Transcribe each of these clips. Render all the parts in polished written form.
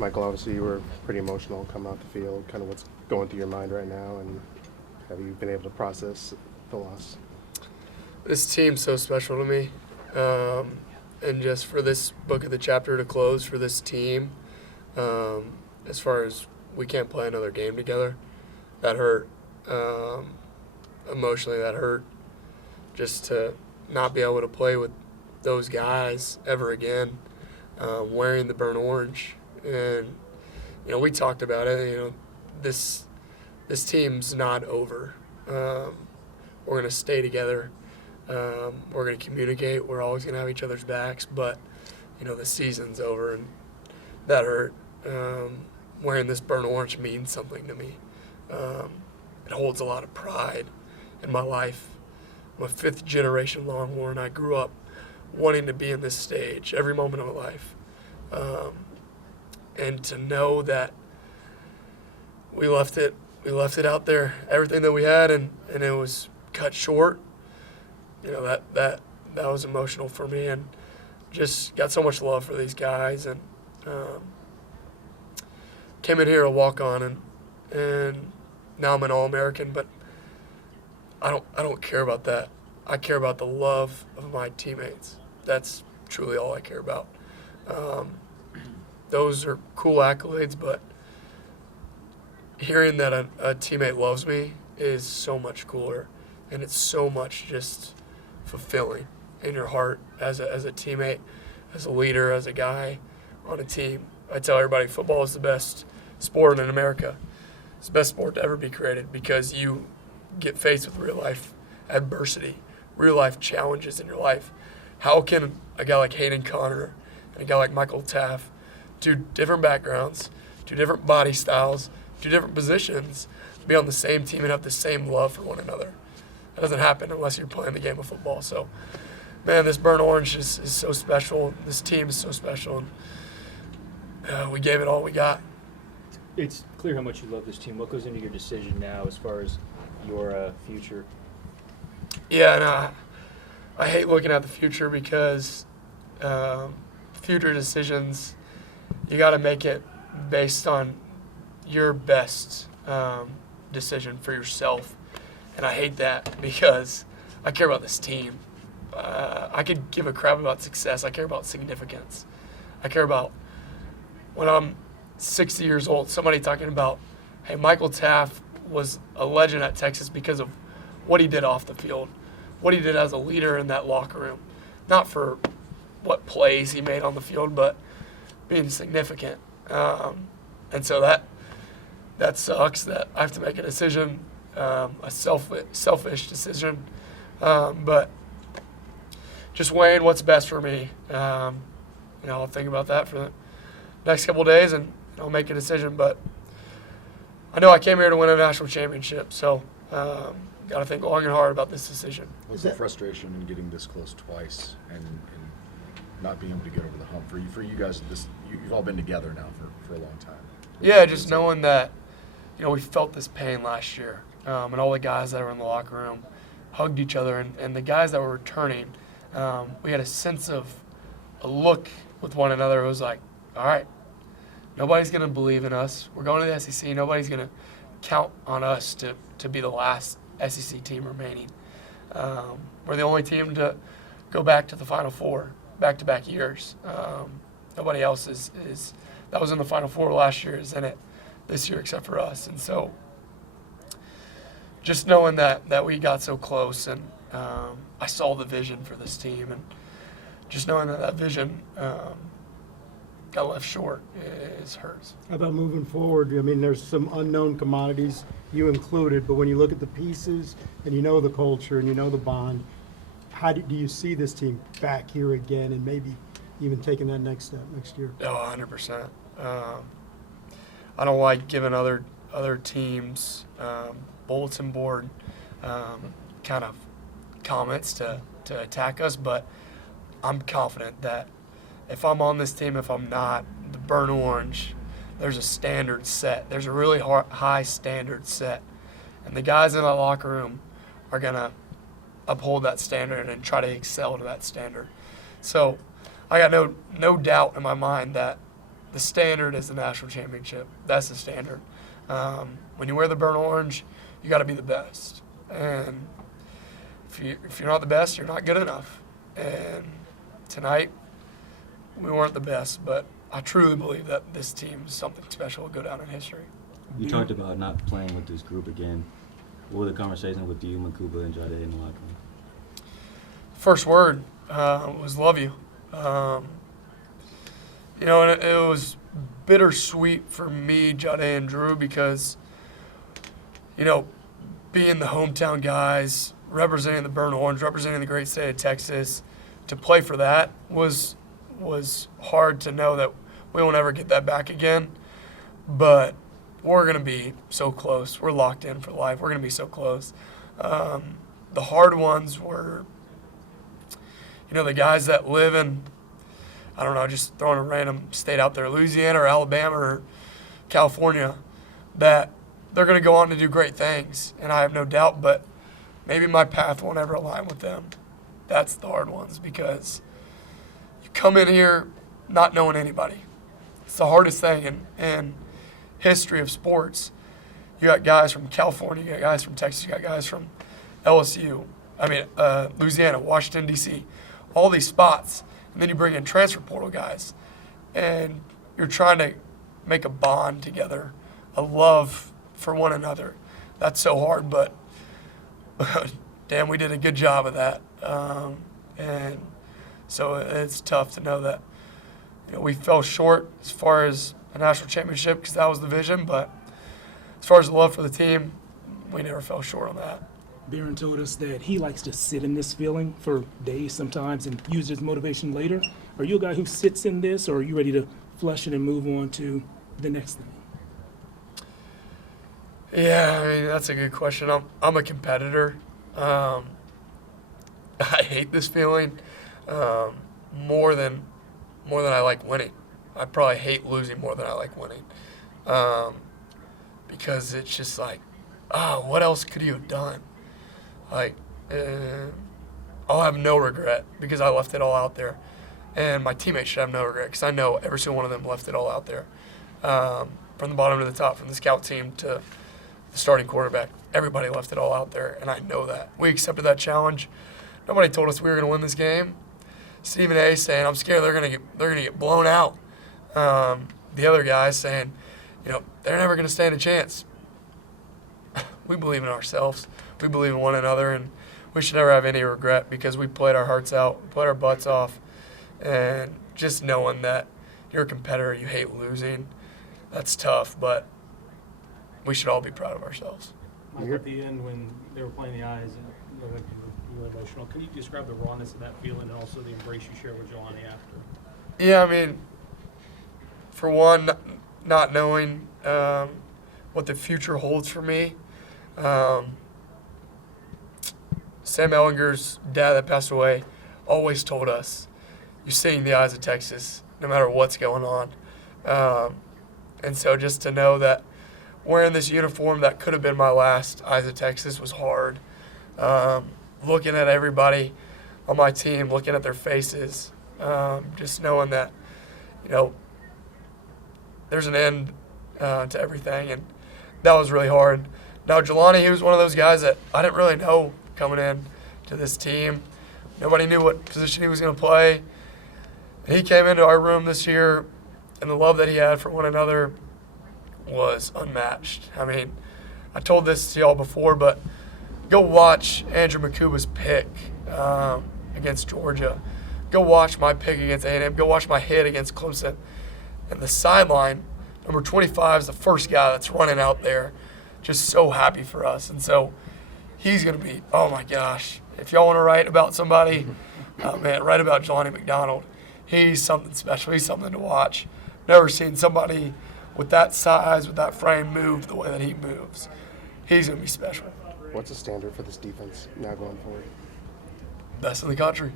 Michael, obviously you were pretty emotional coming out the field. Kind of what's going through your mind right now, and have you been able to process the loss? This team's so special to me. And just for this book of the chapter to close for this team, as far as we can't play another game together, that hurt. Emotionally, that hurt. Just to not be able to play with those guys ever again, wearing the burnt orange. And, we talked about it. This team's not over. We're going to stay together. We're going to communicate. We're always going to have each other's backs. But, the season's over, and that hurt. Wearing this burnt orange means something to me. It holds a lot of pride in my life. I'm a fifth-generation Longhorn. I grew up wanting to be in this stage every moment of my life. And to know that we left it out there, everything that we had, and it was cut short, that was emotional for me, and just got so much love for these guys, and came in here a walk-on, and now I'm an All-American, but I don't care about that. I care about the love of my teammates. That's truly all I care about. Those are cool accolades, but hearing that a teammate loves me is so much cooler, and it's so much just fulfilling in your heart as a teammate, as a leader, as a guy on a team. I tell everybody football is the best sport in America. It's the best sport to ever be created because you get faced with real life adversity, real life challenges in your life. How can a guy like Hayden Connor and a guy like Michael Taaffe, two different backgrounds, two different body styles, two different positions, be on the same team and have the same love for one another? That doesn't happen unless you're playing the game of football. So, man, this burnt orange is so special. This team is so special. And we gave it all we got. It's clear how much you love this team. What goes into your decision now as far as your future? Yeah, and I hate looking at the future because future decisions, you got to make it based on your best decision for yourself. And I hate that because I care about this team. I could give a crap about success. I care about significance. I care about when I'm 60 years old, somebody talking about, hey, Michael Taaffe was a legend at Texas because of what he did off the field, what he did as a leader in that locker room. Not for what plays he made on the field, but being significant. And so that sucks that I have to make a decision, a selfish decision. But just weighing what's best for me. I'll think about that for the next couple of days, and I'll make a decision. But I know I came here to win a national championship, so got to think long and hard about this decision. Was the frustration in getting this close twice and not being able to get over the hump for you guys? You've all been together now for a long time. Yeah, just knowing that we felt this pain last year, and all the guys that were in the locker room hugged each other, and the guys that were returning, we had a sense of a look with one another. It was like, all right, nobody's going to believe in us. We're going to the SEC. Nobody's going to count on us to be the last SEC team remaining. We're the only team to go back to the Final Four back-to-back years. Nobody else is that was in the Final Four last year is in it this year except for us. And so just knowing that we got so close, and I saw the vision for this team, and just knowing that vision got left short hurts. How about moving forward? I mean, there's some unknown commodities, you included, but when you look at the pieces and you know the culture and you know the bond, how do you see this team back here again and maybe even taking that next step next year? Oh, 100%. I don't like giving other teams bulletin board kind of comments to attack us, but I'm confident that if I'm on this team, if I'm not, the burnt orange, there's a standard set. There's a really high standard set. And the guys in that locker room are going to uphold that standard and try to excel to that standard. So I got no doubt in my mind that the standard is the national championship. That's the standard. When you wear the burnt orange, you got to be the best. And if you're not the best, you're not good enough. And tonight, we weren't the best, but I truly believe that this team is something special will go down in history. You talked about not playing with this group again. What were the conversations with you, Makuba, and Jade in the locker room? First word was love you. You know, and it was bittersweet for me, Jade, and Drew, because, you know, being the hometown guys, representing the Burnt Orange, representing the great state of Texas, to play for that was hard to know that we won't ever get that back again. But we're going to be so close. We're locked in for life. We're going to be so close. The hard ones were, you know, the guys that live in, I don't know, just throwing a random state out there, Louisiana or Alabama or California, that they're going to go on to do great things. And I have no doubt, but maybe my path won't ever align with them. That's the hard ones, because you come in here not knowing anybody. It's the hardest thing in history of sports. You got guys from California, you got guys from Texas, you got guys from LSU, Louisiana, Washington, D.C., all these spots. And then you bring in transfer portal guys, and you're trying to make a bond together, a love for one another. That's so hard, but damn, we did a good job of that. And so it's tough to know that, you know, we fell short as far as a national championship, because that was the vision, but as far as the love for the team, we never fell short on that. Barron told us that he likes to sit in this feeling for days sometimes and use it as motivation later. Are you a guy who sits in this, or are you ready to flush it and move on to the next thing? Yeah, I mean, that's a good question. I'm a competitor. I hate this feeling more than I like winning. I probably hate losing more than I like winning, because it's just like, what else could you have done? Like, I'll have no regret because I left it all out there, and my teammates should have no regret because I know every single one of them left it all out there, from the bottom to the top, from the scout team to the starting quarterback. Everybody left it all out there, and I know that. We accepted that challenge. Nobody told us we were going to win this game. Stephen A. saying, "I'm scared they're going to get blown out." The other guys saying, you know, they're never going to stand a chance. We believe in ourselves. We believe in one another, and we should never have any regret because we played our hearts out, we played our butts off, and just knowing that you're a competitor, you hate losing, that's tough, but we should all be proud of ourselves. Mike, at the end when they were playing the eyes and you looked like you were emotional, can you describe the rawness of that feeling and also the embrace you shared with Jelani after? Yeah, I mean, for one, not knowing what the future holds for me. Sam Ellinger's dad that passed away always told us, you see in the eyes of Texas, no matter what's going on. And so just to know that wearing this uniform that could have been my last eyes of Texas was hard. Looking at everybody on my team, looking at their faces, just knowing that, you know, there's an end to everything, and that was really hard. Now, Jelani, he was one of those guys that I didn't really know coming in to this team. Nobody knew what position he was going to play. And he came into our room this year, and the love that he had for one another was unmatched. I mean, I told this to y'all before, but go watch Andrew Makuba's pick against Georgia. Go watch my pick against A&M. Go watch my hit against Clemson. And the sideline, number 25 is the first guy that's running out there, just so happy for us. And so he's going to be, oh my gosh, if y'all want to write about somebody, write about Jelani McDonald. He's something special. He's something to watch. Never seen somebody with that size, with that frame move the way that he moves. He's going to be special. What's the standard for this defense now going forward? Best in the country.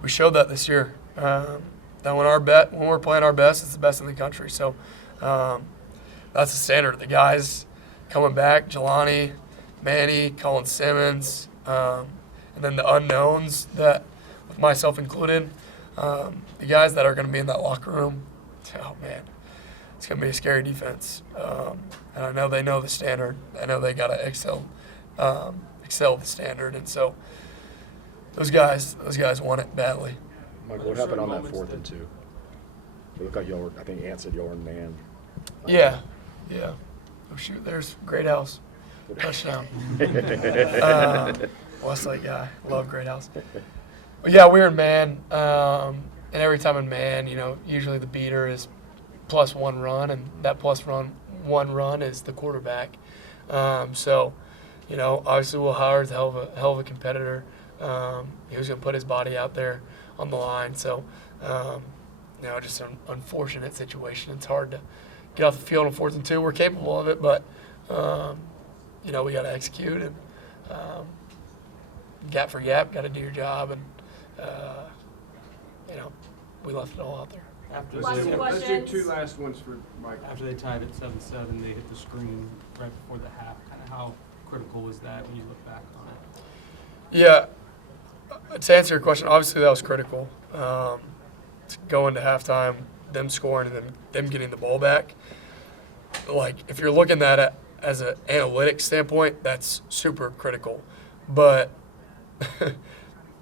We showed that this year. That when we're playing our best, it's the best in the country. So that's the standard. The guys coming back, Jelani, Manny, Colin Simmons, and then the unknowns that, with myself included, the guys that are going to be in that locker room, oh man, it's gonna be a scary defense. And I know they know the standard. I know they gotta excel the standard, and so those guys want it badly. Michael, what happened on that 4th and 2? It looked like y'all were, I think Ant said y'all were man. Yeah. Oh shoot, there's Great House. Touchdown. Westlake guy. Love Great House. But yeah, we were in man. And every time in man, usually the beater is +1 run, and that +1 run is the quarterback. So, obviously Will Howard's a hell of a competitor. He was going to put his body out there on the line. So, just an unfortunate situation. It's hard to get off the field on 4th and 2. We're capable of it, but we got to execute and gap for gap, got to do your job, and we left it all out there. After Last they, question. Let's do 2 last ones for Mike. after they tied it 7-7, they hit the screen right before the half. Kind of how critical was that when you look back on it? Yeah, to answer your question, obviously that was critical. To go into halftime, them scoring, and then them getting the ball back. Like, if you're looking at it as an analytics standpoint, that's super critical. But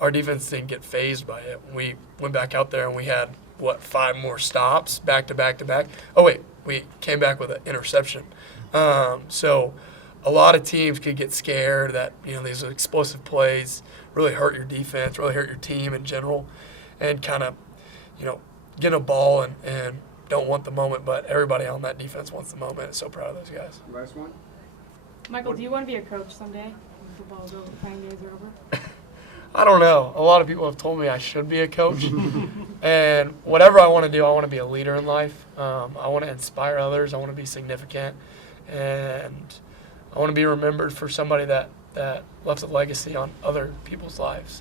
our defense didn't get phased by it. We went back out there and we had, 5 more stops back to back to back. Oh, wait, we came back with an interception. So a lot of teams could get scared that, these explosive plays really hurt your defense, really hurt your team in general, and kind of, get a ball and don't want the moment. But everybody on that defense wants the moment. I'm so proud of those guys. Last one? Michael, do you want to be a coach someday when football's over, playing days are over? I don't know. A lot of people have told me I should be a coach. And whatever I want to do, I want to be a leader in life. I want to inspire others. I want to be significant. And I want to be remembered for somebody that left a legacy on other people's lives.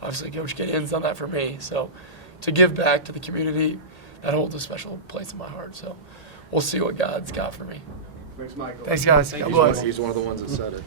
Obviously, Coach Gideon's done that for me. So to give back to the community, that holds a special place in my heart. So we'll see what God's got for me. Thanks, Michael. Thanks, guys. God bless. He's one of the ones that said it.